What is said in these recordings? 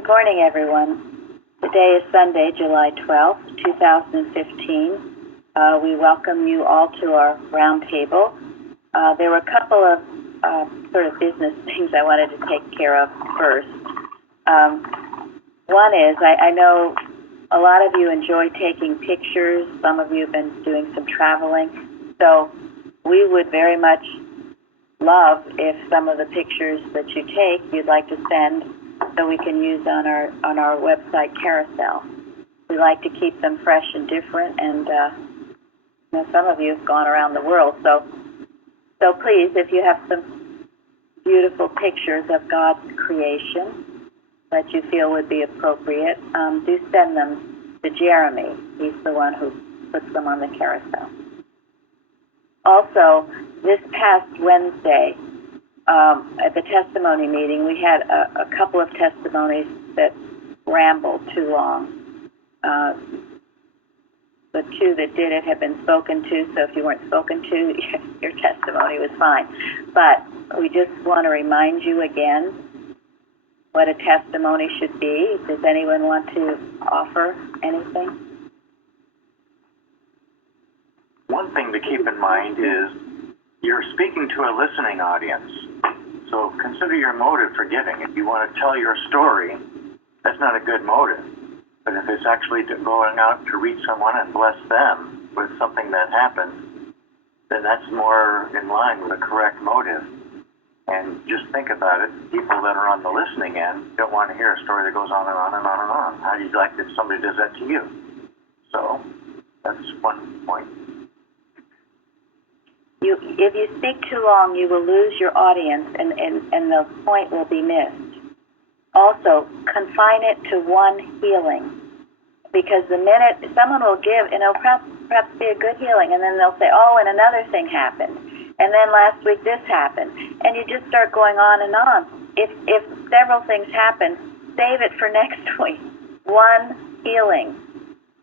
Good morning, everyone. Today is Sunday, July 12th, 2015. We welcome you all to our roundtable. There were a couple of sort of business things I wanted to take care of first. One is, I know a lot of you enjoy taking pictures. Some of you have been doing some traveling. So we would very much love if some of the pictures that you take you'd like to send so we can use on our website carousel. We like to keep them fresh and different, and some of you have gone around the world. So please, if you have some beautiful pictures of God's creation that you feel would be appropriate, do send them to Jeremy. He's the one who puts them on the carousel. Also, this past Wednesday, at the testimony meeting, we had a couple of testimonies that rambled too long. The two that did it have been spoken to, so if you weren't spoken to, your testimony was fine. But we just want to remind you again what a testimony should be. Does anyone want to offer anything? One thing to keep in mind is you're speaking to a listening audience. So consider your motive for giving. If you want to tell your story, that's not a good motive. But if it's actually going out to reach someone and bless them with something that happened, then that's more in line with a correct motive. And just think about it. People that are on the listening end don't want to hear a story that goes on and on and on and on. How do you like if somebody does that to you? So that's one point. If you speak too long, you will lose your audience, and the point will be missed. Also, confine it to one healing, because the minute someone will give, perhaps be a good healing, and then they'll say, oh, and another thing happened, and then last week this happened, and you just start going on and on. If several things happen, save it for next week. One healing.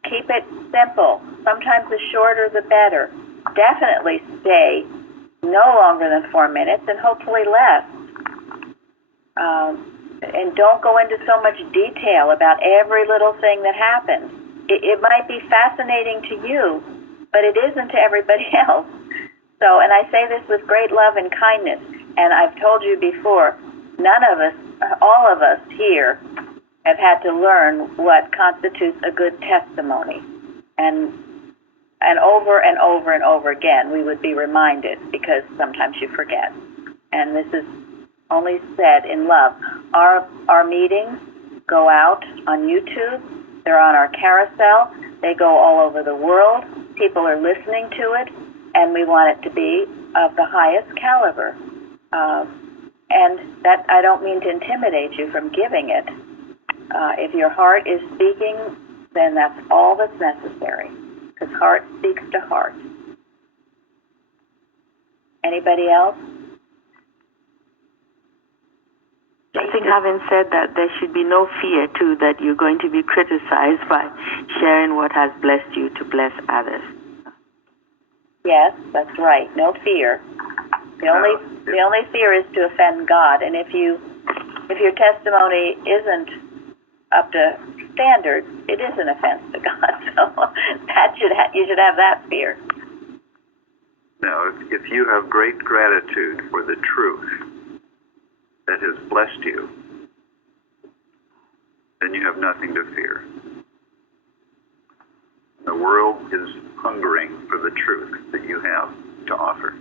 Keep it simple. Sometimes the shorter the better. Definitely stay no longer than 4 minutes, and hopefully less. And don't go into so much detail about every little thing that happens. It might be fascinating to you, but it isn't to everybody else. So, and I say this with great love and kindness, and I've told you before, none of us, all of us here, have had to learn what constitutes a good testimony. And over and over and over again, we would be reminded, because sometimes you forget. And this is only said in love. Our meetings go out on YouTube. They're on our carousel. They go all over the world. People are listening to it, and we want it to be of the highest caliber. And that, I don't mean to intimidate you from giving it. If your heart is speaking, then that's all that's necessary, because heart speaks to heart. Anybody else? I think having said that, there should be no fear, too, that you're going to be criticized by sharing what has blessed you to bless others. Yes, that's right. No fear. The only fear is to offend God. And if your testimony isn't up to standard, it is an offense to God. So you should have that fear. Now, if you have great gratitude for the truth that has blessed you, then you have nothing to fear. The world is hungering for the truth that you have to offer.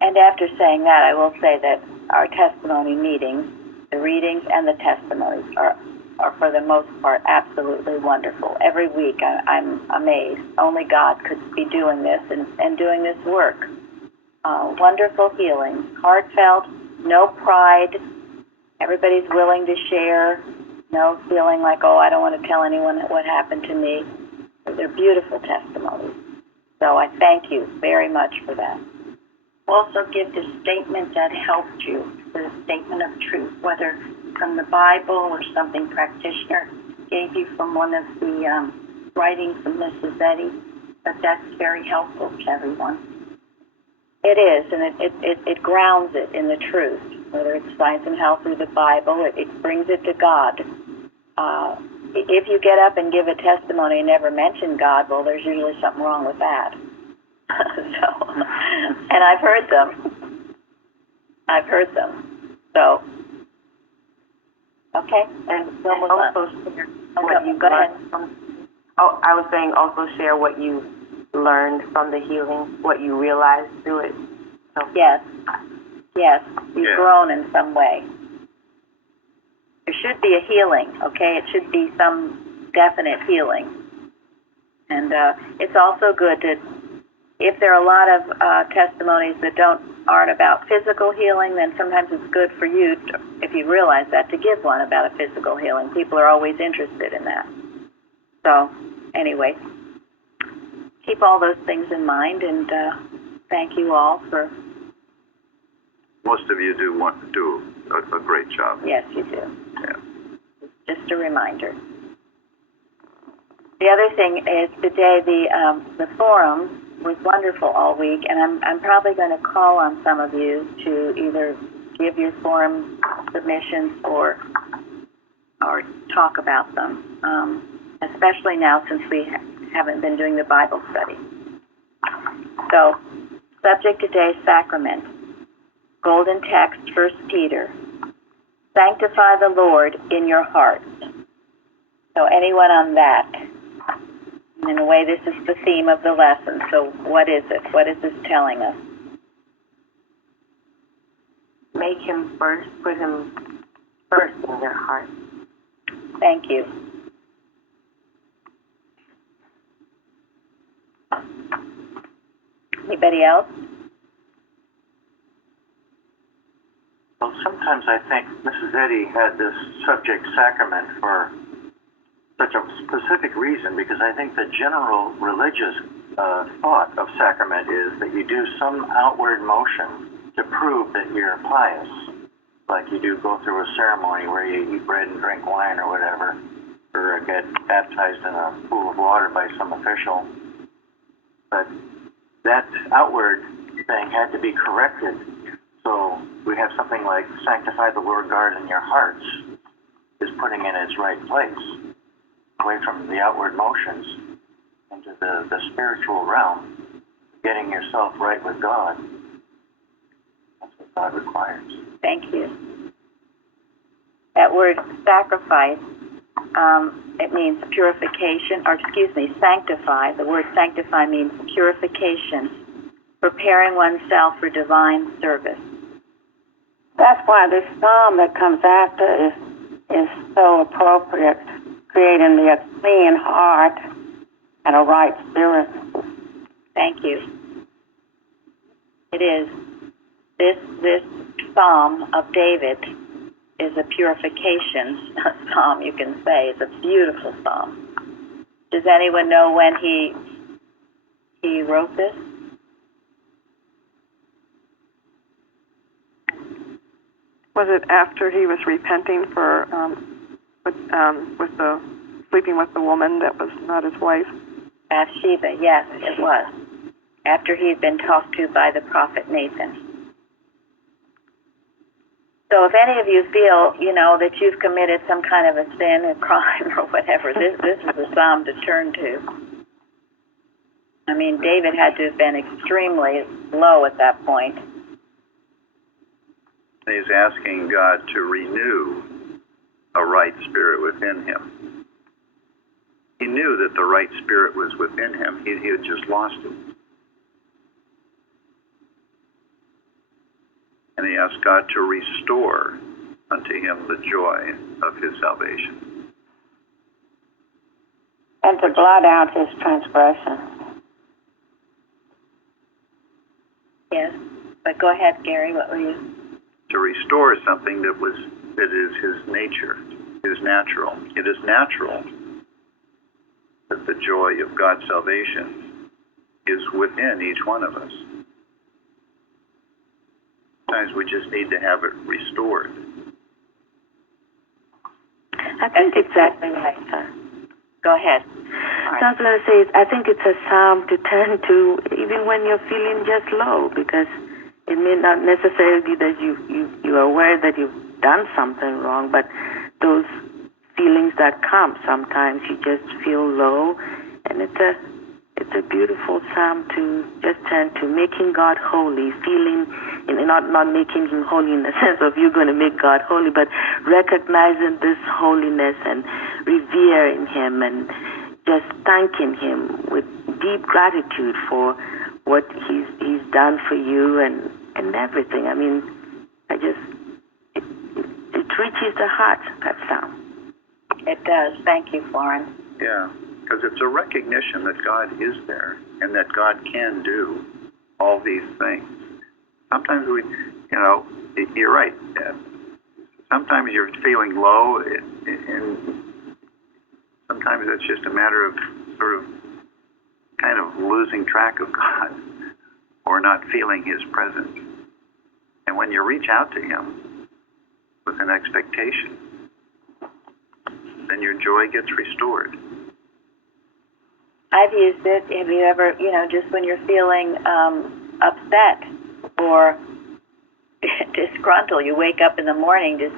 And after saying that, I will say that our testimony meetings, the readings and the testimonies are for the most part absolutely wonderful. Every week I'm amazed. Only God could be doing this and doing this work. Wonderful healing, heartfelt, no pride. Everybody's willing to share. No feeling like, oh, I don't want to tell anyone what happened to me. They're beautiful testimonies. So I thank you very much for that. Also give the statement that helped you, the statement of truth, whether from the Bible or something practitioner gave you from one of the writings from Mrs. Eddy. But that's very helpful to everyone. It is, and it grounds it in the truth. whether it's science and health or the Bible, it brings it to God. If you get up and give a testimony and never mention God, well, there's usually something wrong with that. And I've heard them. So, okay. And also share what you go ahead. learned from. Oh, I was saying also share what you learned from the healing, what you realized through it. So. Yes, you've grown in some way. There should be a healing, okay? It should be some definite healing. And it's also good to, if there are a lot of testimonies that aren't about physical healing, then sometimes it's good for you, if you realize that, to give one about a physical healing. People are always interested in that. So, anyway, keep all those things in mind, and thank you all for... Most of you do a great job. Yes, you do. Yeah. Just a reminder. The other thing is today the forum was wonderful all week, and I'm probably going to call on some of you to either give your forum submissions or talk about them, especially now since we haven't been doing the Bible study. So, subject today, sacrament. Golden text, 1 Peter. Sanctify the Lord in your hearts. So anyone on that? In a way, this is the theme of the lesson. So what is it? What is this telling us? Make him first, put him first in your heart. Thank you. Anybody else? Well, sometimes I think Mrs. Eddy had this subject sacrament for such a specific reason, because I think the general religious thought of sacrament is that you do some outward motion to prove that you're pious. Like you do go through a ceremony where you eat bread and drink wine or whatever, or get baptized in a pool of water by some official. But that outward thing had to be corrected. So we have something like sanctify the Lord God in your hearts is putting in its right place, away from the outward motions into the spiritual realm, getting yourself right with God. That's what God requires. Thank you. That word sacrifice, it means purification, sanctify. The word sanctify means purification, preparing oneself for divine service. That's why this psalm that comes after is so appropriate, creating me a clean heart and a right spirit. Thank you. It is. This psalm of David is a purification psalm, you can say. It's a beautiful psalm. Does anyone know when he wrote this? Was it after he was repenting for with the sleeping with the woman that was not his wife? Bathsheba, yes, it was. After he had been talked to by the prophet Nathan. So if any of you feel, that you've committed some kind of a sin or crime or whatever, this is the psalm to turn to. I mean, David had to have been extremely low at that point. He's asking God to renew a right spirit within him. He knew that the right spirit was within him. He had just lost it. And he asked God to restore unto him the joy of his salvation. And to blot out his transgression. Yes, but go ahead, Gary, what were you? To restore something that is his nature, his natural. It is natural that the joy of God's salvation is within each one of us. Sometimes we just need to have it restored. I think it's exactly right. Go ahead. So I was going to say, I think it's a psalm to turn to even when you're feeling just low, because it may not necessarily be that you You are aware that you've done something wrong, but those feelings that come, sometimes you just feel low, and it's a beautiful psalm to just turn to making God holy, feeling, not making him holy in the sense of you're going to make God holy, but recognizing this holiness and revering him and just thanking him with deep gratitude for what he's done for you and everything. I mean, it reaches the heart, that sound. It does. Thank you, Florence. Yeah, because it's a recognition that God is there and that God can do all these things. Sometimes you're right. Sometimes you're feeling low, and sometimes it's just a matter of sort of kind of losing track of God or not feeling his presence. And when you reach out to him with an expectation, then your joy gets restored. I've used it. Have you ever, just when you're feeling upset or disgruntled, you wake up in the morning just,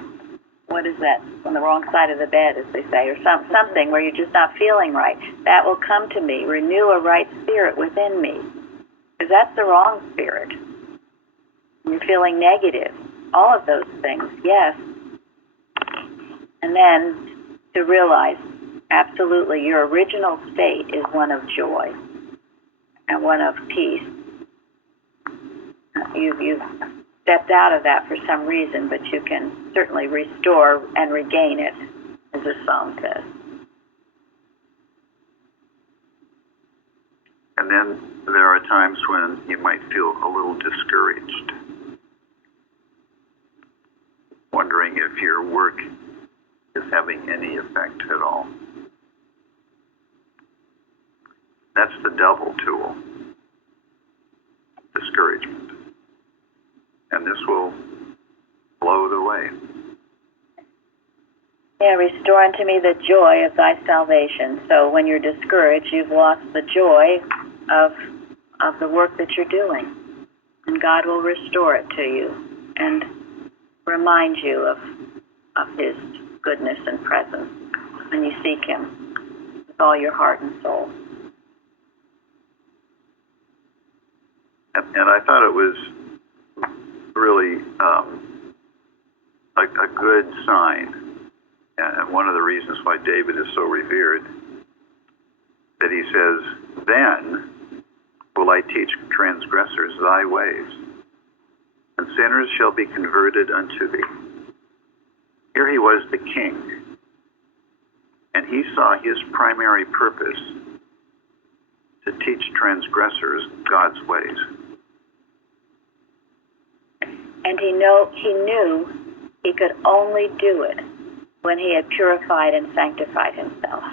what is that, on the wrong side of the bed, as they say, or something where you're just not feeling right. That will come to me, renew a right spirit within me, because that's the wrong spirit. You're feeling negative, all of those things, yes. And then to realize, absolutely, your original state is one of joy and one of peace. You've stepped out of that for some reason, but you can certainly restore and regain it, as the song says. And then there are times when you might feel a little discouraged, wondering if your work is having any effect at all. That's the devil tool, discouragement. And this will blow it away. Yeah, restore unto me the joy of thy salvation. So when you're discouraged, you've lost the joy of the work that you're doing. And God will restore it to you and remind you of his goodness and presence when you seek him with all your heart and soul. And I thought it was really a good sign, and one of the reasons why David is so revered, that he says, "Then will I teach transgressors thy ways, and sinners shall be converted unto thee." Here he was the king, and he saw his primary purpose to teach transgressors God's ways. And he knew he could only do it when he had purified and sanctified himself.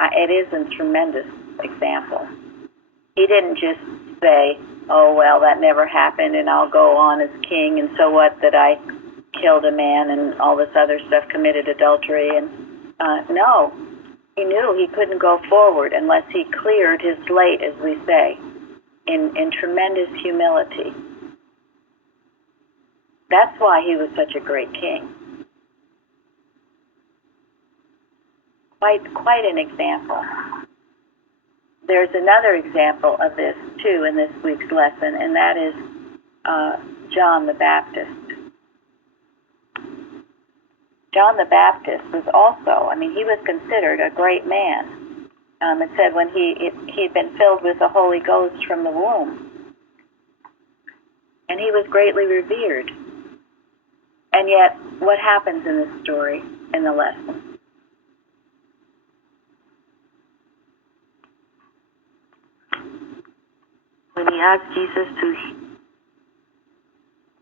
It is a tremendous example. He didn't just say, oh, well, that never happened, and I'll go on as king, and so what that I killed a man and all this other stuff, committed adultery. And no, he knew he couldn't go forward unless he cleared his slate, as we say, in tremendous humility. That's why he was such a great king. Quite an example. There's another example of this, too, in this week's lesson, and that is John the Baptist. John the Baptist was also, he was considered a great man. It said when he'd been filled with the Holy Ghost from the womb. And he was greatly revered. And yet, what happens in this story, in the lesson? When he asked Jesus to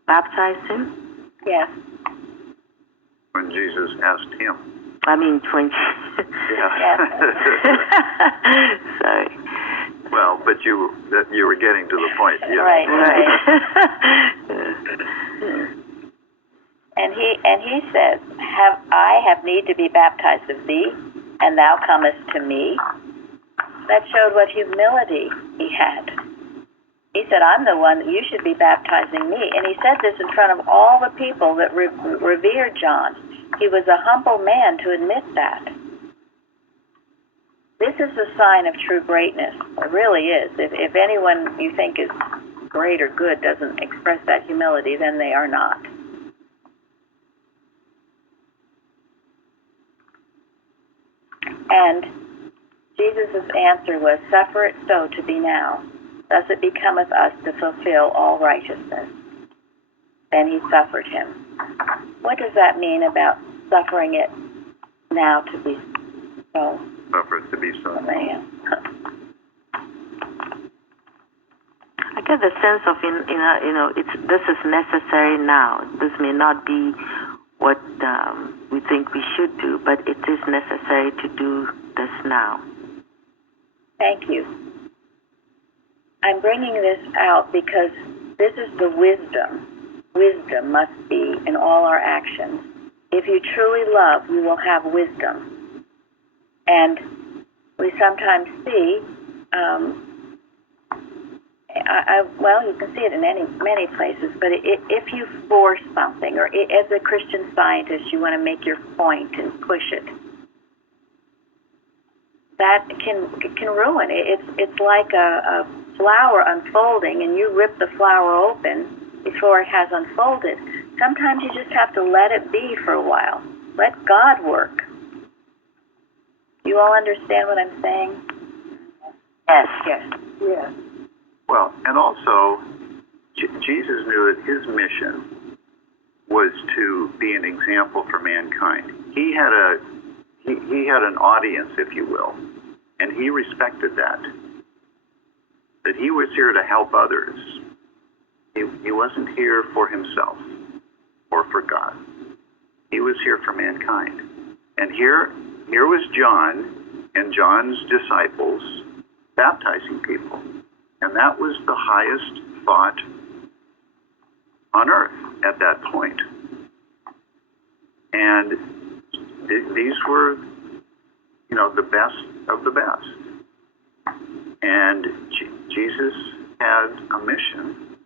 baptize him? Yes. When Jesus asked him. When Yeah. Sorry. Well, but you were getting to the point. Yeah. Right. And he says, I have need to be baptized of thee, and thou comest to me. That showed what humility he had. He said, I'm the one that you should be baptizing me. And he said this in front of all the people that revered John. He was a humble man to admit that. This is the sign of true greatness. It really is. If anyone you think is great or good doesn't express that humility, then they are not. And Jesus' answer was, suffer it so to be now. Thus it becometh us to fulfill all righteousness. Then he suffered him. What does that mean about suffering it now to be so? Suffer it to be so. Man. I get the sense of, this is necessary now. This may not be what we think we should do, but it is necessary to do this now. Thank you. I'm bringing this out because this is the wisdom. Wisdom must be in all our actions. If you truly love, you will have wisdom. And we sometimes see, well, you can see it in many places, but if you force something, or as a Christian Scientist, you want to make your point and push it, that can ruin it. It's like a flower unfolding, and you rip the flower open before it has unfolded. Sometimes you just have to let it be for a while. Let God work. You all understand what I'm saying? Yes. Yes. Well, and also, Jesus knew that his mission was to be an example for mankind. He had an audience, if you will, and he respected that. That he was here to help others. He wasn't here for himself or for God. He was here for mankind. And here was John and John's disciples baptizing people. And that was the highest thought on earth at that point. And these were, the best of the best. And Jesus had a mission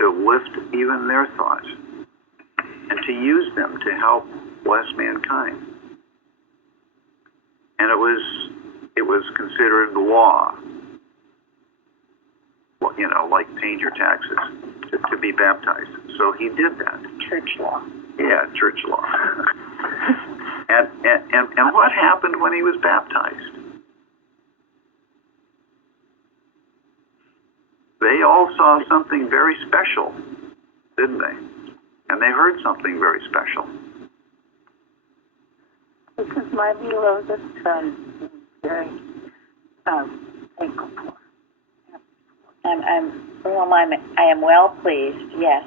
to lift even their thoughts and to use them to help bless mankind. And it was considered law, like paying your taxes, to be baptized. So he did that. Church law. Yeah, church law. and what happened when he was baptized? They all saw something very special, didn't they? And they heard something very special. Because my beloved son is very thankful for. I am well pleased, yes.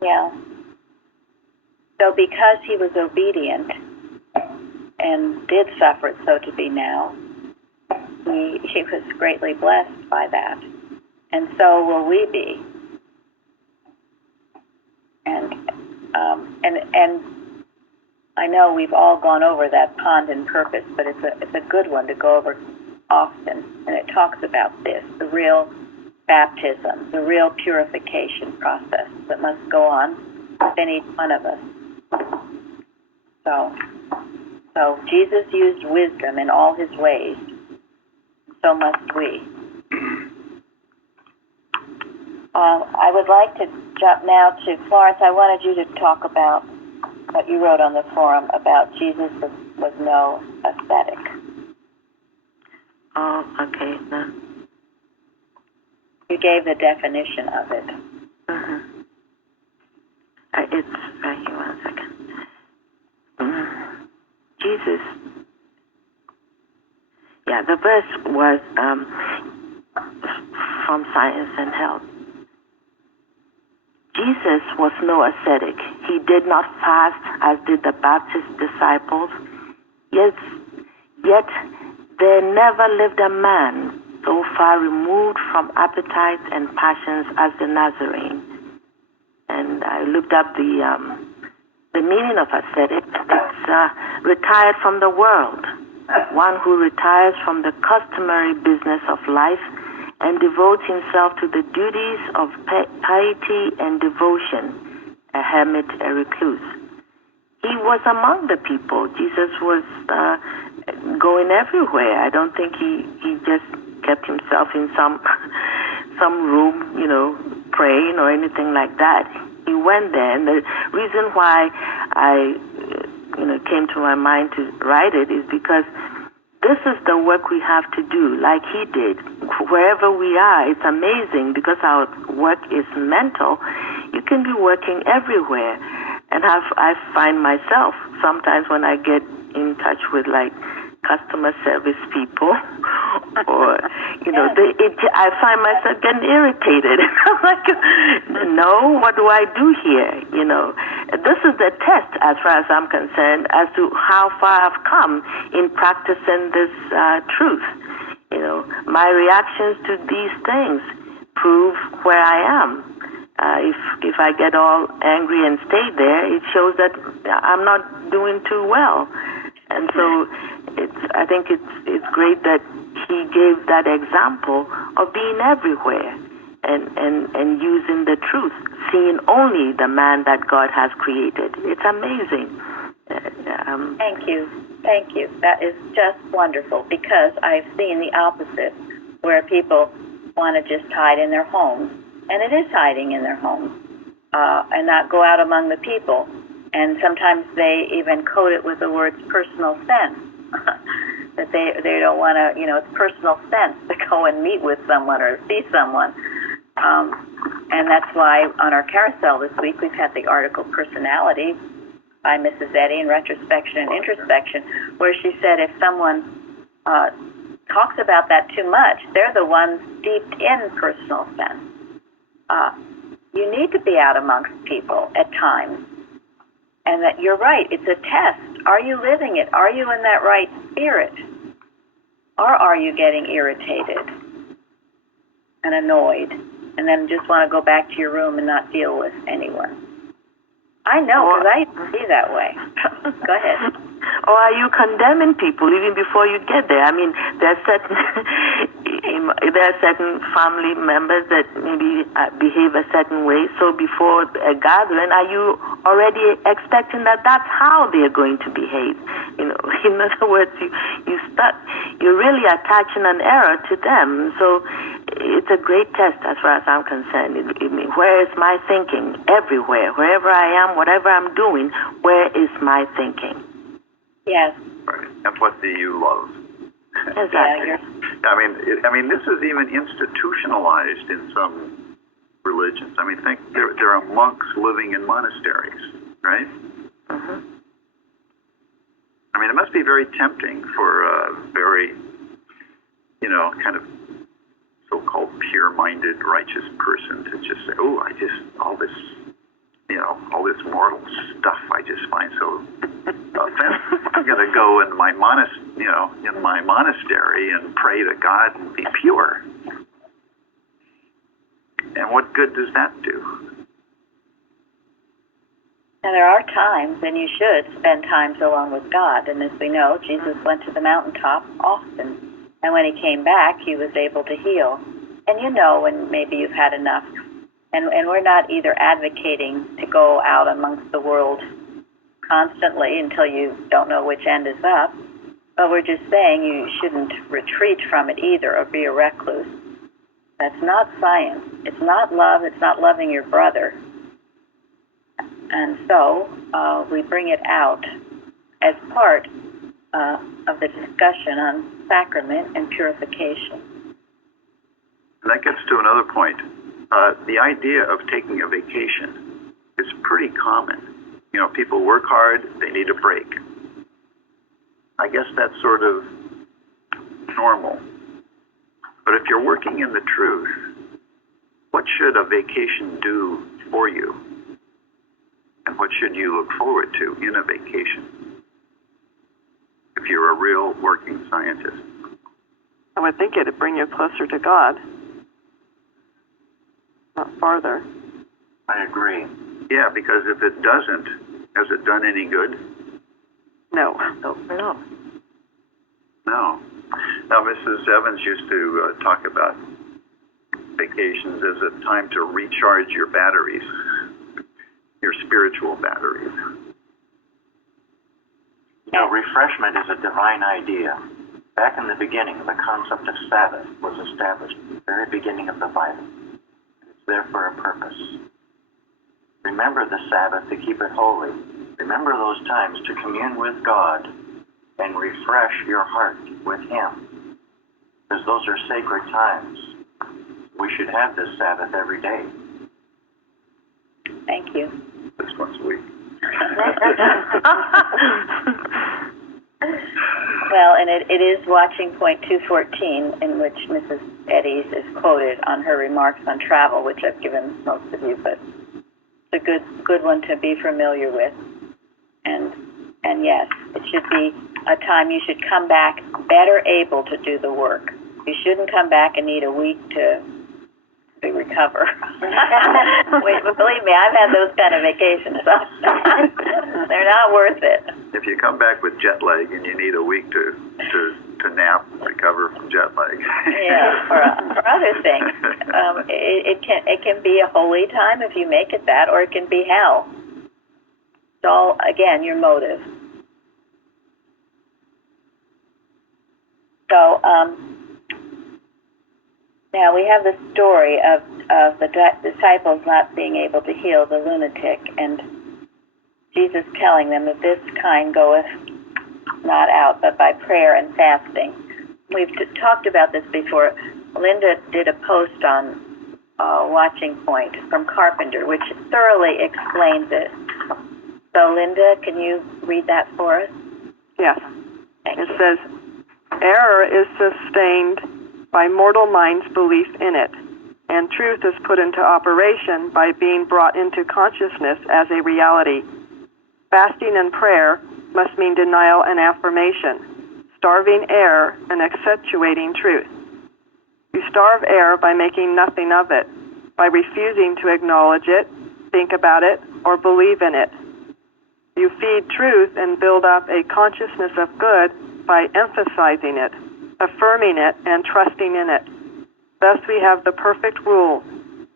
Yeah. So because he was obedient and did suffer it so to be now, he was greatly blessed by that. And so will we be. And I know we've all gone over that pond in purpose, but it's a good one to go over often. And it talks about this, the real baptism, the real purification process that must go on within each one of us. So Jesus used wisdom in all his ways. So must we. I would like to jump now to Florence. I wanted you to talk about what you wrote on the forum about Jesus was no ascetic. Oh, okay. No. You gave the definition of it. Mm-hmm. It's right here. 1 second. Jesus. Yeah, the verse was from Science and Health. Jesus was no ascetic. He did not fast as did the Baptist disciples. Yet there never lived a man so far removed from appetites and passions as the Nazarene. And I looked up the meaning of ascetic. It's retired from the world. one who retires from the customary business of life and devotes himself to the duties of piety and devotion, a hermit, a recluse. He was among the people. Jesus was going everywhere. I don't think he just kept himself in some room, praying or anything like that. He went there, and the reason why I came to my mind to write it is because this is the work we have to do, like he did. Wherever we are, it's amazing because our work is mental. You can be working everywhere. And I find myself sometimes when I get in touch with like customer service people or, I find myself getting irritated. I'm like, no, what do I do here? This is the test as far as I'm concerned as to how far I've come in practicing this truth. My reactions to these things prove where I am. If I get all angry and stay there, it shows that I'm not doing too well. And so I think it's great that he gave that example of being everywhere and using the truth, seeing only the man that God has created. It's amazing. Thank you. That is just wonderful because I've seen the opposite where people want to just hide in their homes. And it is hiding in their homes and not go out among the people. And sometimes they even code it with the words personal sense, that they don't want to, it's personal sense to go and meet with someone or see someone. And that's why on our carousel this week we've had the article Personality by Mrs. Eddy in Retrospection and Introspection, where she said if someone talks about that too much, they're the ones steeped in personal sense. You need to be out amongst people at times. And that you're right, it's a test. Are you living it? Are you in that right spirit? Or are you getting irritated and annoyed and then just want to go back to your room and not deal with anyone? I know, because I used to be that way. Go ahead. Or are you condemning people even before you get there? I mean, there are certain family members that maybe behave a certain way. So before a gathering, are you already expecting that that's how they're going to behave? In other words, you're really attaching an error to them. So it's a great test as far as I'm concerned. Where is my thinking? Everywhere. Wherever I am, whatever I'm doing, where is my thinking? Yes. Right. And what do you love? Exactly. Yeah, I mean, this is even institutionalized in some religions. I mean, think there are monks living in monasteries, right? Mm-hmm. I mean, it must be very tempting for a very, kind of so-called pure-minded, righteous person to just say, "Oh, all this mortal stuff I just find so offensive. I'm going to go in my monastery and pray to God and be pure." And what good does that do? Now, there are times, and you should spend times alone with God. And as we know, Jesus went to the mountaintop often. And when he came back, he was able to heal. And when maybe you've had enough. And we're not either advocating to go out amongst the world constantly until you don't know which end is up, but we're just saying you shouldn't retreat from it either or be a recluse. That's not science. It's not love. It's not loving your brother. And so we bring it out as part of the discussion on sacrament and purification. And that gets to another point. The idea of taking a vacation is pretty common. People work hard, they need a break. I guess that's sort of normal. But if you're working in the truth, what should a vacation do for you? And what should you look forward to in a vacation? If you're a real working scientist. I would think it'd bring you closer to God, not farther. I agree. Yeah, because if it doesn't, has it done any good? No. No. No. Now, Mrs. Evans used to talk about vacations as a time to recharge your batteries, your spiritual batteries. You know, refreshment is a divine idea. Back in the beginning, the concept of Sabbath was established at the very beginning of the Bible. It's there for a purpose. Remember the Sabbath to keep it holy. Remember those times to commune with God and refresh your heart with Him. Because those are sacred times. We should have this Sabbath every day. Thank you. At least once a week. Well, and it is watching point 214, in which Mrs. Eddies is quoted on her remarks on travel, which I've given most of you, but it's a good one to be familiar with. And yes, it should be a time you should come back better able to do the work. You shouldn't come back and need a week to recover. Wait, believe me, I've had those kind of vacations. So they're not worth it. If you come back with jet lag and you need a week to nap, recover from jet lag. Yeah, for other things, it can be a holy time if you make it that, or it can be hell. It's all, again, your motive. So now we have the story of the disciples not being able to heal the lunatic, and Jesus telling them that this kind goeth not out but by prayer and fasting. We've talked about this before. Linda did a post on Watching Point from Carpenter, which thoroughly explains it. So, Linda, can you read that for us? Yes. Thank It you. says, error is sustained by mortal mind's belief in it, and truth is put into operation by being brought into consciousness as a reality. Fasting and prayer must mean denial and affirmation, starving error and accentuating truth. You starve error by making nothing of it, by refusing to acknowledge it, think about it, or believe in it. You feed truth and build up a consciousness of good by emphasizing it, affirming it, and trusting in it. Thus we have the perfect rule: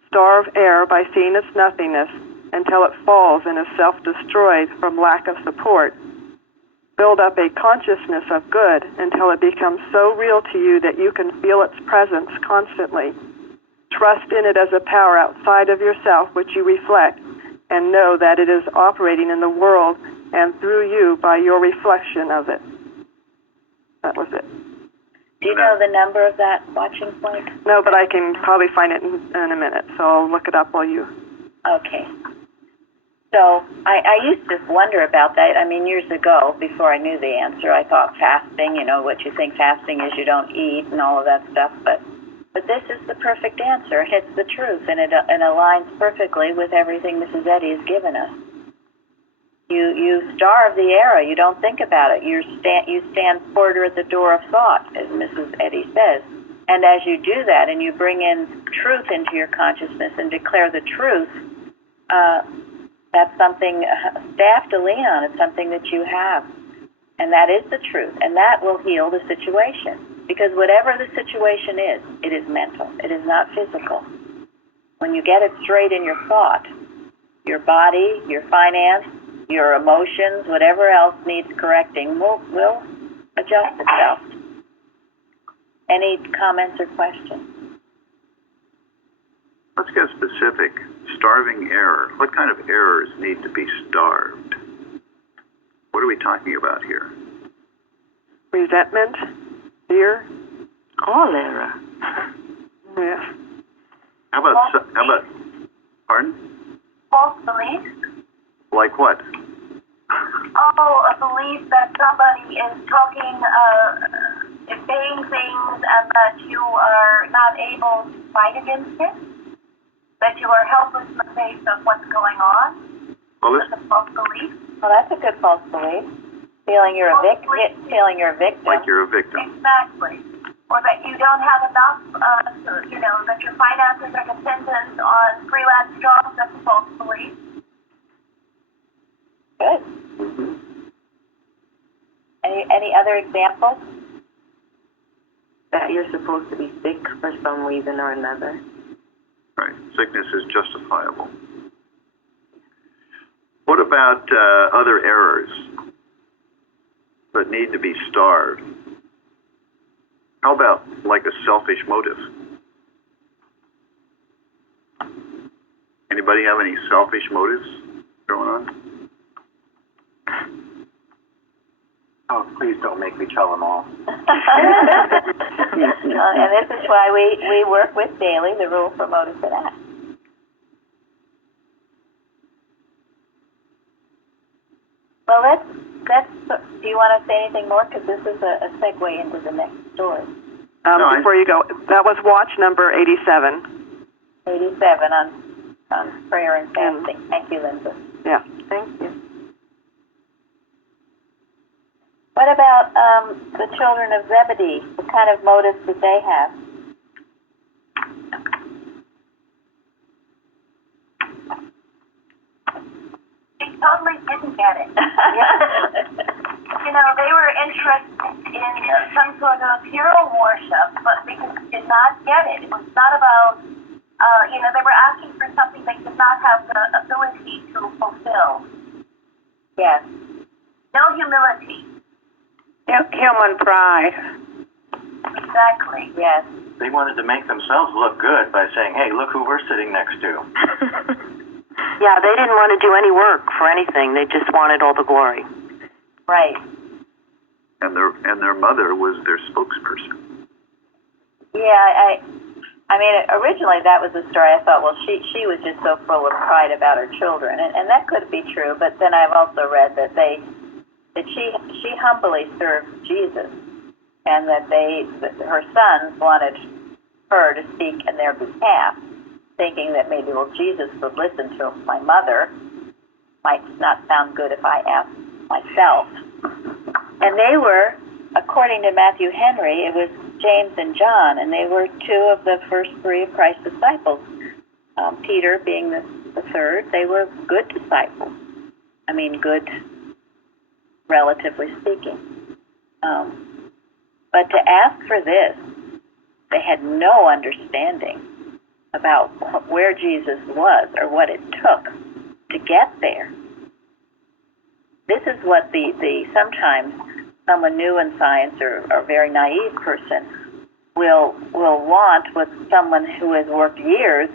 starve error by seeing its nothingness until it falls and is self-destroyed from lack of support. Build up a consciousness of good until it becomes so real to you that you can feel its presence constantly. Trust in it as a power outside of yourself which you reflect, and know that it is operating in the world and through you by your reflection of it. That was it. Do you know the number of that Watching Point? No, but I can probably find it in a minute, so I'll look it up while you... Okay. So I used to wonder about that. I mean, years ago, before I knew the answer, I thought fasting, you know, what you think fasting is, you don't eat and all of that stuff. But this is the perfect answer. It's the truth, and it aligns perfectly with everything Mrs. Eddy has given us. You starve the error. You don't think about it. You stand porter at the door of thought, as Mrs. Eddy says. And as you do that, and you bring in truth into your consciousness and declare the truth, that's something, staff to lean on. It's something that you have. And that is the truth. And that will heal the situation. Because whatever the situation is, it is mental. It is not physical. When you get it straight in your thought, your body, your finance, your emotions, whatever else needs correcting will adjust itself. Any comments or questions? Let's get specific. Starving error. What kind of errors need to be starved? What are we talking about here? Resentment, fear. All error. Yeah. How about, pardon? False beliefs. Like what? Oh, a belief that somebody is talking, saying things, and that you are not able to fight against it. That you are helpless in the face of what's going on. Well, That's a false belief. Well, that's a good false belief. Feeling you're a victim. Feeling you're a victim. like you're a victim. Exactly. Or that you don't have enough, that your finances are dependent on freelance jobs. That's a false belief. Good. Any other examples? you're supposed to be sick for some reason or another. Right. Sickness is justifiable. What about other errors that need to be starved? How about like a selfish motive? Anybody have any selfish motives going on? Oh, please don't make me tell them all. And this is why we work with daily the rule for motives and acts. Well, let's. Do you want to say anything more? Because this is a segue into the next story. Before you go, that was watch number 87. 87 on prayer and fasting. Thank you, Linda. Yeah. Thank you. What about the children of Zebedee? What kind of motives did they have? They totally didn't get it. You know, they were interested in some sort of hero worship, but they did not get it. It was not about, they were asking for something they did not have the ability to fulfill. Yes. No humility. Human pride. Exactly. Yes. They wanted to make themselves look good by saying, hey, look who we're sitting next to. Yeah, they didn't want to do any work for anything. They just wanted all the glory. Right. And their mother was their spokesperson. Yeah, I mean, originally that was the story. I thought, well, she was just so full of pride about her children, and that could be true. But then I've also read that she humbly served Jesus, and that her sons wanted her to speak in their behalf, thinking that maybe, well, Jesus would listen to my mother. Might not sound good if I asked myself. And they were, according to Matthew Henry, it was James and John, and they were two of the first three of Christ's disciples. Peter being the third. They were good disciples. I mean, good, relatively speaking. But to ask for this, they had no understanding about where Jesus was or what it took to get there. This is what the sometimes someone new in science or a very naive person will want with someone who has worked years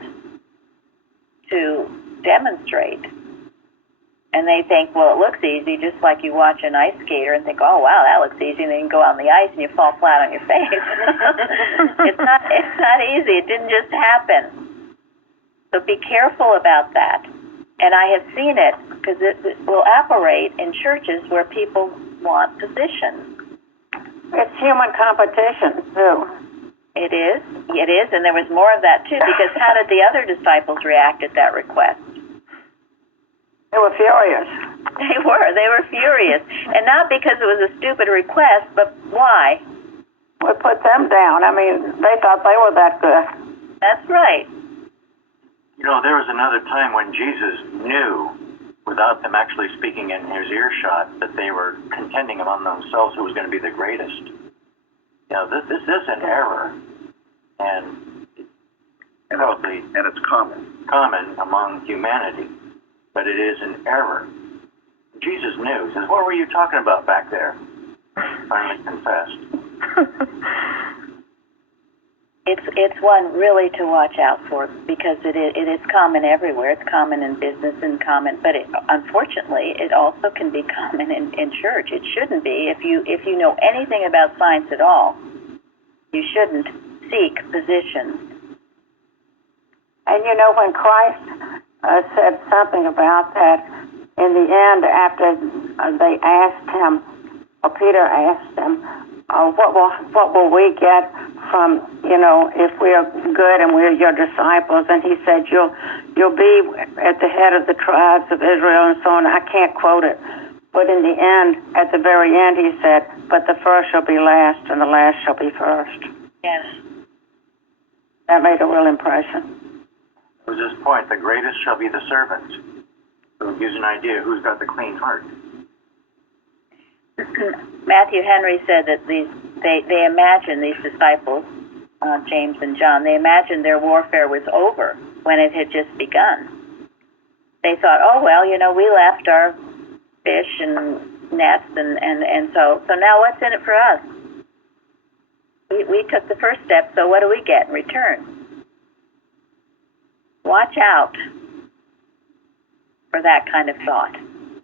to demonstrate. And they think, well, it looks easy, just like you watch an ice skater and think, oh, wow, that looks easy, and then you go on the ice and you fall flat on your face. It's not easy. It didn't just happen. So be careful about that. And I have seen it, because it will operate in churches where people want positions. It's human competition, too. It is, and there was more of that, too, because how did the other disciples react at that request? They were furious. They were furious. And not because it was a stupid request, but why? We put them down. I mean, they thought they were that good. That's right. You know, there was another time when Jesus knew, without them actually speaking in his earshot, that they were contending among themselves who was going to be the greatest. You know, this is an error, and probably And it's common. common among humanity, but it is an error. Jesus knew. He says, what were you talking about back there? Finally confessed. It's one really to watch out for, because it is common everywhere. It's common in business and common, but unfortunately, it also can be common in church. It shouldn't be. If you know anything about science at all, you shouldn't seek positions. And you know, when Christ said something about that, in the end, after they asked him, or Peter asked him, what will we get from, if we are good and we're your disciples? And he said, you'll be at the head of the tribes of Israel and so on. I can't quote it. But in the end, at the very end, he said, but the first shall be last and the last shall be first. Yes. That made a real impression. It was his point, the greatest shall be the servant. So it gives an idea who's got the clean heart. Matthew Henry said that these they imagined, these disciples, James and John, they imagined their warfare was over when it had just begun. They thought, oh, well, we left our fish and nets, and so now what's in it for us? We took the first step, so what do we get in return? Watch out for that kind of thought.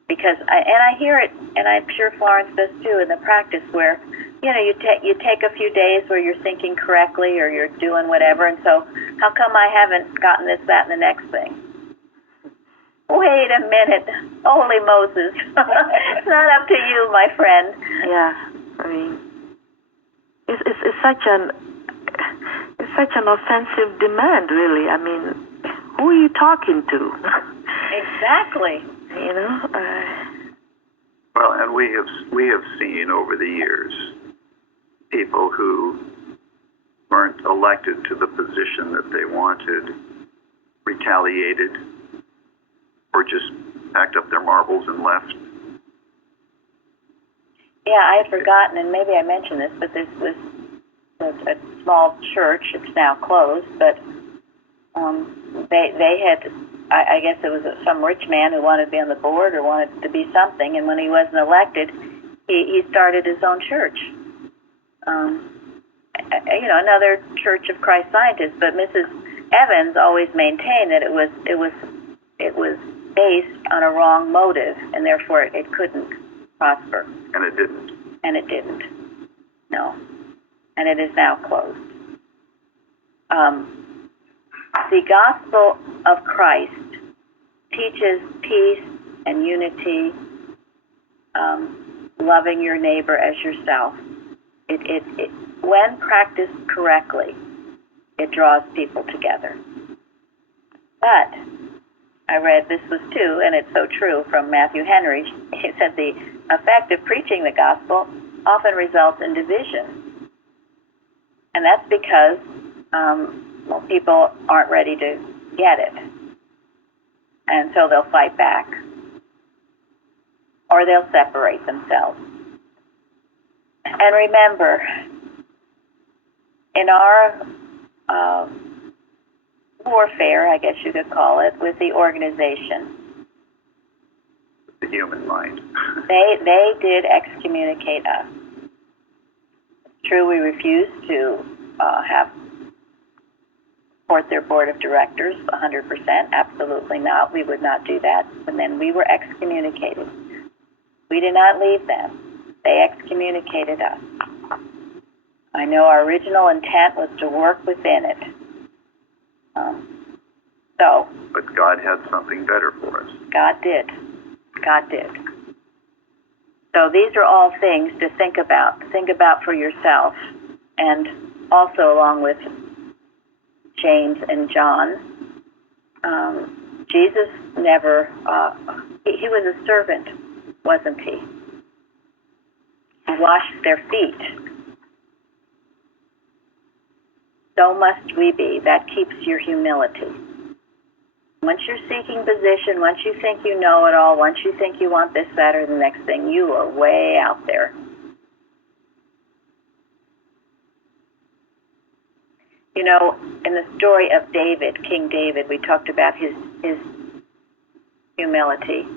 Because I hear it, and I'm sure Florence does too, in the practice where, you take a few days where you're thinking correctly or you're doing whatever, and so how come I haven't gotten this, that, and the next thing? Wait a minute, holy Moses! It's not up to you, my friend. Yeah, I mean, it's such an offensive demand, really. I mean, who are you talking to? Exactly. Well, and we have seen over the years people who weren't elected to the position that they wanted, retaliated, or just packed up their marbles and left. Yeah, I had forgotten, and maybe I mentioned this, but this was a small church. It's now closed, but they had, I guess it was some rich man who wanted to be on the board or wanted to be something, and when he wasn't elected, he started his own church. Another Church of Christ Scientists, but Mrs. Evans always maintained that it was based on a wrong motive, and therefore it couldn't prosper. And it didn't. And it didn't. No. And it is now closed. The gospel of Christ teaches peace and unity, loving your neighbor as yourself. It when practiced correctly, it draws people together. But I read this was too, and it's so true, from Matthew Henry. He said the effect of preaching the gospel often results in division. And that's because people aren't ready to get it. And so they'll fight back. Or they'll separate themselves. And remember, in our warfare, I guess you could call it, with the organization, The human mind. they did excommunicate us. It's true, we refused to support their board of directors 100%. Absolutely not. We would not do that. And then we were excommunicated. We did not leave them. They excommunicated us. I know our original intent was to work within it. But God had something better for us. God did. God did. So these are all things to think about. Think about for yourself. And also along with James and John, Jesus never, he was a servant, wasn't he? He washed their feet. So must we be. That keeps your humility. Once you're seeking position, once you think you know it all, once you think you want this, that, or the next thing, you are way out there. In the story of David, King David, we talked about his humility.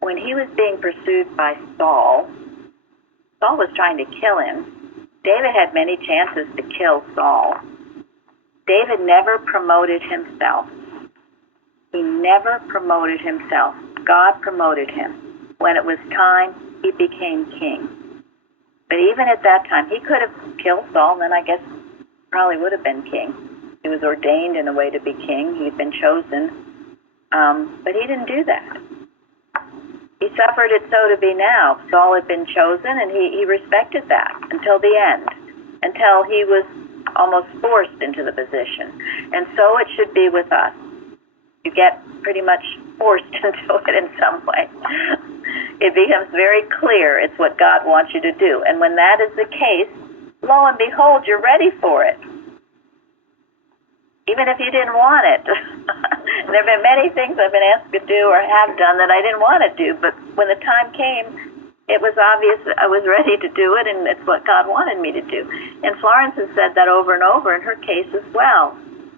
When he was being pursued by Saul was trying to kill him. David had many chances to kill Saul. David never promoted himself. He never promoted himself. God promoted him. When it was time, he became king. But even at that time, he could have killed Saul, and then I guess probably would have been king. He was ordained in a way to be king. He'd been chosen. But he didn't do that. He suffered it so to be now. Saul had been chosen, and he respected that until the end, until he was almost forced into the position. And so it should be with us. You get pretty much forced into it in some way. It becomes very clear it's what God wants you to do. And when that is the case, lo and behold, you're ready for it. Even if you didn't want it. There have been many things I've been asked to do or have done that I didn't want to do, but when the time came, It was obvious that I was ready to do it, and it's what God wanted me to do. And Florence has said that over and over in her case as well.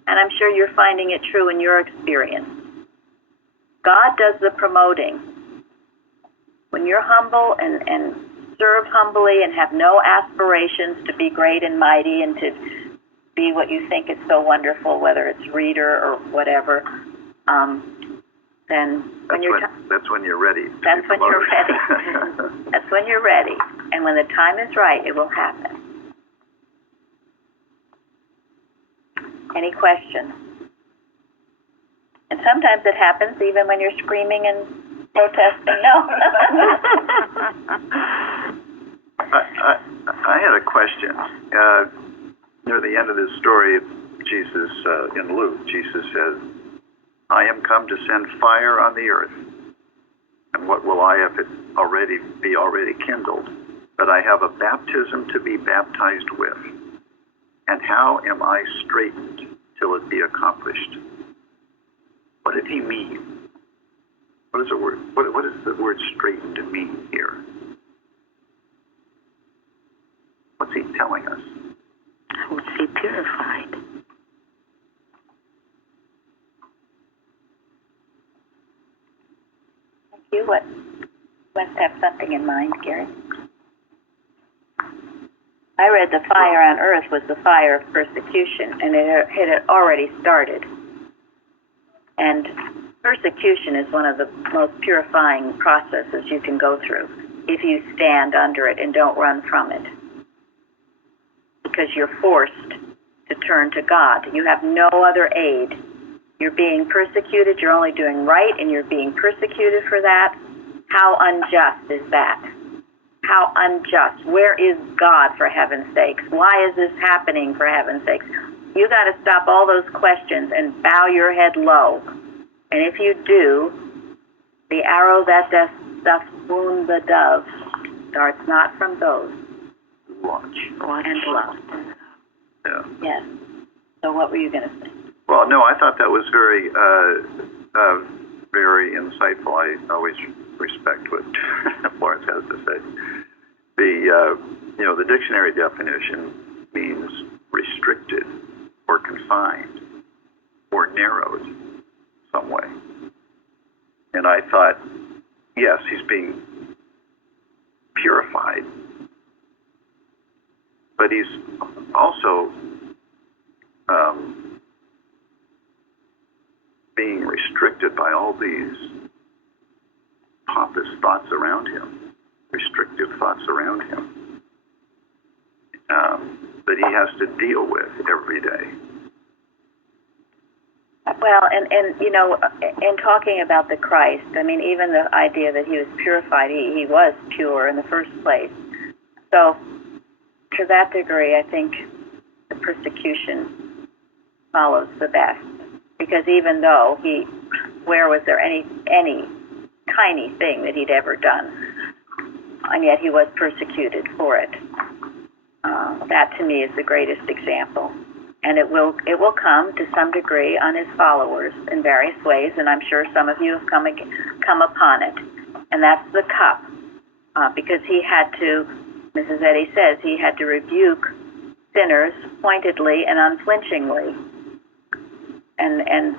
And I'm sure you're finding it true in your experience. God does the promoting. When you're humble and serve humbly and have no aspirations to be great and mighty and to be what you think is so wonderful, whether it's reader or whatever, then that's when you're ready. That's when you're ready. That's when you're ready. And when the time is right, it will happen. Any questions? And sometimes it happens even when you're screaming and protesting. No. I had a question. Near the end of this story, Jesus, in Luke, Jesus says, I am come to send fire on the earth. And what will I have it be already kindled? But I have a baptism to be baptized with. And how am I straitened till it be accomplished? What did he mean? What is the word? What does the word straightened mean here? What's he telling us? I would say purified. You must have something in mind, Gary. I read the fire on earth was the fire of persecution, and it had already started. And persecution is one of the most purifying processes you can go through if you stand under it and don't run from it. Because you're forced to turn to God. You have no other aid. You're being persecuted, you're only doing right, and you're being persecuted for that. How unjust is that? How unjust. Where is God, for heaven's sakes? Why is this happening, for heaven's sakes? You got to stop all those questions and bow your head low. And if you do, the arrow that doth wound the dove starts not from those who watch and love. Yeah. Yes. So what were you going to say? Well, no, I thought that was very, very insightful. I always respect what Florence has to say. The dictionary definition means restricted or confined or narrowed some way. And I thought, yes, he's being purified, but he's also being restricted by all these pompous thoughts around him, restrictive thoughts around him, that he has to deal with every day. Well, and in talking about the Christ, I mean, even the idea that he was purified, he was pure in the first place. So, to that degree, I think the persecution follows the best. Because even though where was there any tiny thing that he'd ever done, and yet he was persecuted for it. That to me is the greatest example. And it will come to some degree on his followers in various ways, and I'm sure some of you have come upon it. And that's the cup, because he had to, Mrs. Eddy says, he had to rebuke sinners pointedly and unflinchingly, and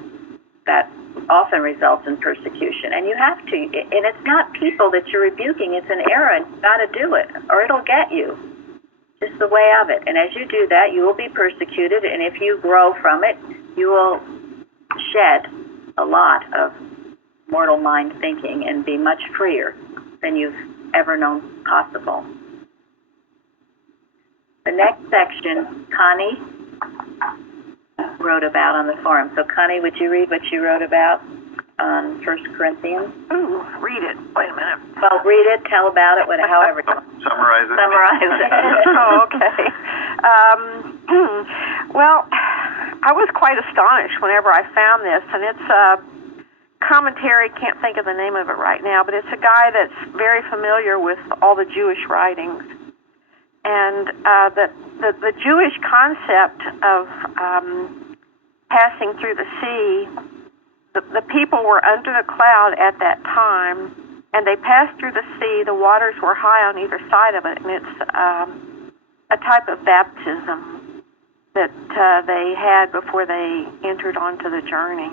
that often results in persecution. And you have to, and it's not people that you're rebuking; it's an error, and you've got to do it, or it'll get you. Just the way of it. And as you do that, you will be persecuted, and if you grow from it, you will shed a lot of mortal mind thinking and be much freer than you've ever known possible. The next section, Connie wrote about on the forum. So, Connie, would you read what you wrote about on 1 Corinthians? Ooh, read it. Wait a minute. Well, read it, tell about it, however you want. Summarize it. Summarize it. Oh, okay. Well, I was quite astonished whenever I found this, and it's a commentary, can't think of the name of it right now, but it's a guy that's very familiar with all the Jewish writings. And the Jewish concept of passing through the sea, the people were under the cloud at that time, And they passed through the sea. The waters were high on either side of it, and it's a type of baptism that they had before they entered onto the journey,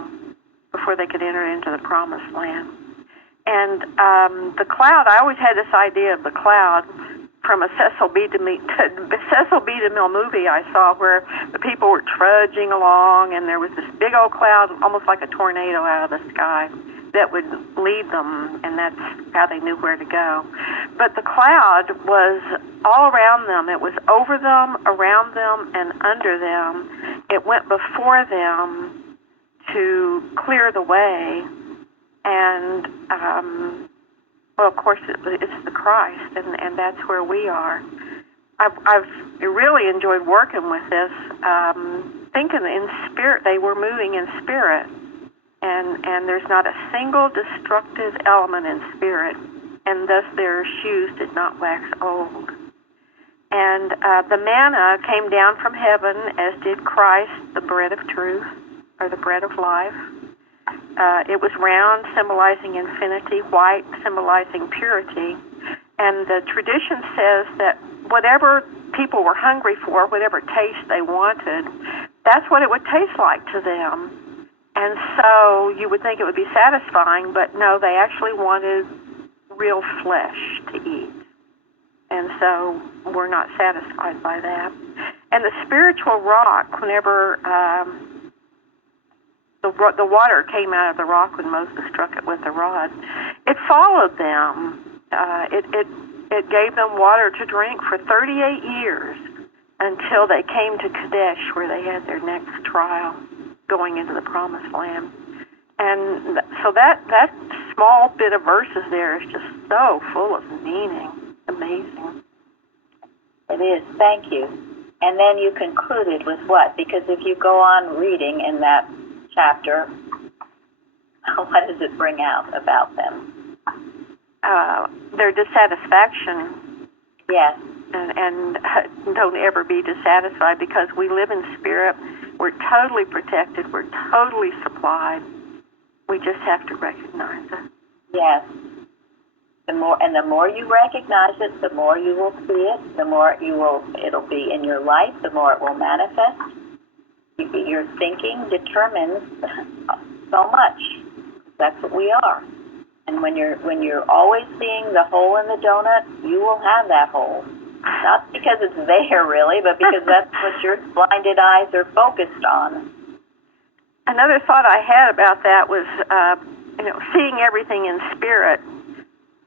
before they could enter into the promised land. And the cloud, I always had this idea of the cloud from a Cecil B. DeMille movie I saw, where the people were trudging along, and there was this big old cloud, almost like a tornado out of the sky, that would lead them, and that's how they knew where to go. But the cloud was all around them. It was over them, around them, and under them. It went before them to clear the way. And, well, of course, it's the Christ, and that's where we are. I've really enjoyed working with this, thinking in spirit. They were moving in spirit, and there's not a single destructive element in spirit, and thus their shoes did not wax old. And the manna came down from heaven, as did Christ, the bread of truth, or the bread of life. It was round, symbolizing infinity, white, symbolizing purity. And the tradition says that whatever people were hungry for, whatever taste they wanted, that's what it would taste like to them. And so you would think it would be satisfying, but no, they actually wanted real flesh to eat. And so we're not satisfied by that. And the spiritual rock, whenever the water came out of the rock when Moses struck it with the rod, it followed them. It gave them water to drink for 38 years until they came to Kadesh, where they had their next trial going into the promised land. And so that small bit of verses there is just so full of meaning. Amazing. It is. Thank you. And then you concluded with what? Because if you go on reading in that chapter, what does it bring out about them? Their dissatisfaction. Yes. And don't ever be dissatisfied, because we live in spirit. We're totally protected. We're totally supplied. We just have to recognize it. Yes. The more you recognize it, the more you will see it, the more it'll be in your life, the more it will manifest. Your thinking determines so much. That's what we are. And when you're always seeing the hole in the donut, you will have that hole. Not because it's there really, but because that's what your blinded eyes are focused on. Another thought I had about that was, seeing everything in spirit,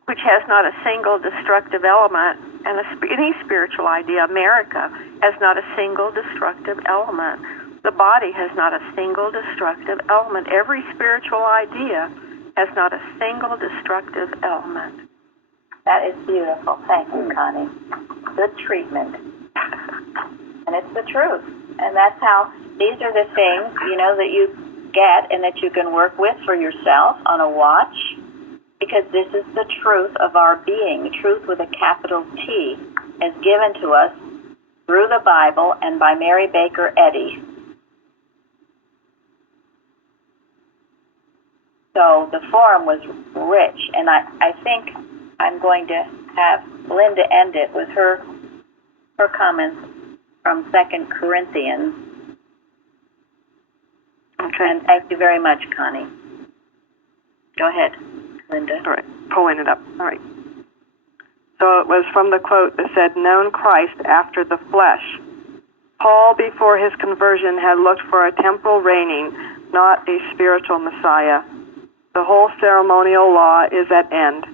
which has not a single destructive element, and any spiritual idea. America has not a single destructive element. The body has not a single destructive element. Every spiritual idea has not a single destructive element. That is beautiful. Thank you, Connie. Good treatment. And it's the truth. And that's how, these are the things, that you get and that you can work with for yourself on a watch, because this is the truth of our being, truth with a capital T, as given to us through the Bible and by Mary Baker Eddy. So the forum was rich, and I think I'm going to have Linda end it with her comments from 2 Corinthians. Okay. And thank you very much, Connie. Go ahead, Linda. All right, pulling it up. All right. So it was from the quote that said, "Known Christ after the flesh. Paul, before his conversion, had looked for a temporal reigning, not a spiritual Messiah. The whole ceremonial law is at end.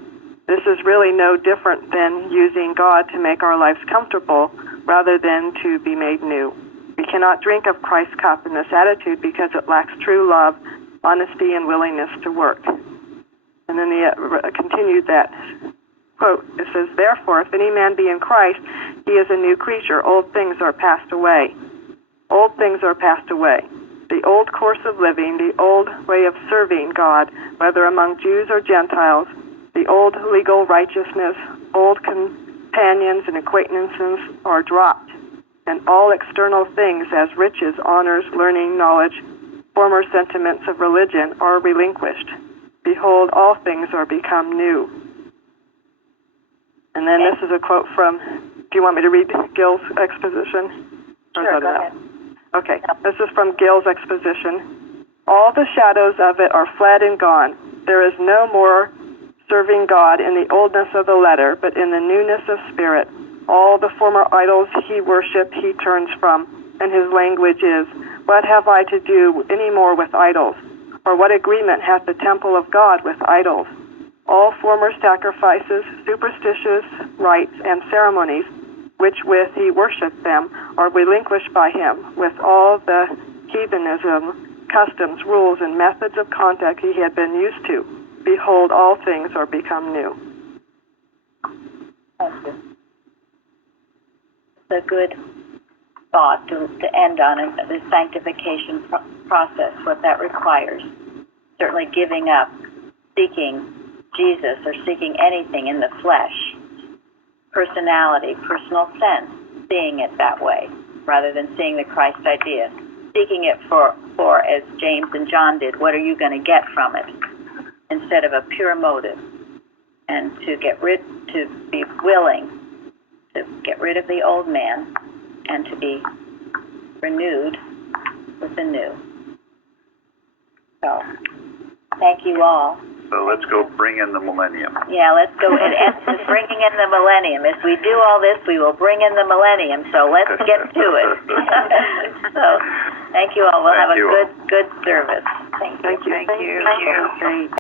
This is really no different than using God to make our lives comfortable rather than to be made new. We cannot drink of Christ's cup in this attitude because it lacks true love, honesty, and willingness to work." And then he continued that quote. It says, "Therefore, if any man be in Christ, he is a new creature. Old things are passed away." Old things are passed away. The old course of living, the old way of serving God, whether among Jews or Gentiles, the old legal righteousness, old companions and acquaintances are dropped, and all external things as riches, honors, learning, knowledge, former sentiments of religion are relinquished. Behold, all things are become new. And then this is a quote from, do you want me to read Gil's exposition? Or is Sure, that go enough? ahead. Okay, this is from Gil's exposition. All the shadows of it are fled and gone. There is no more serving God in the oldness of the letter, but in the newness of spirit. All the former idols he worshipped he turns from, and his language is, what have I to do any more with idols? Or what agreement hath the temple of God with idols? All former sacrifices, superstitious rites, and ceremonies, which with he worshipped them, are relinquished by him, with all the heathenism, customs, rules, and methods of conduct he had been used to. Behold, all things are become new. Thank you. It's a good thought to end on, the sanctification process, what that requires. Certainly giving up, seeking Jesus or seeking anything in the flesh, personality, personal sense, seeing it that way, rather than seeing the Christ idea. Seeking it for, as James and John did, what are you going to get from it, instead of a pure motive. And to be willing to get rid of the old man and to be renewed with the new. So, thank you all. So let's go bring in the millennium. Yeah, let's go. It ends with bringing in the millennium. If we do all this, we will bring in the millennium. So let's get to it. So, thank you all. We'll have a good service. Thank you. Thank you. Great.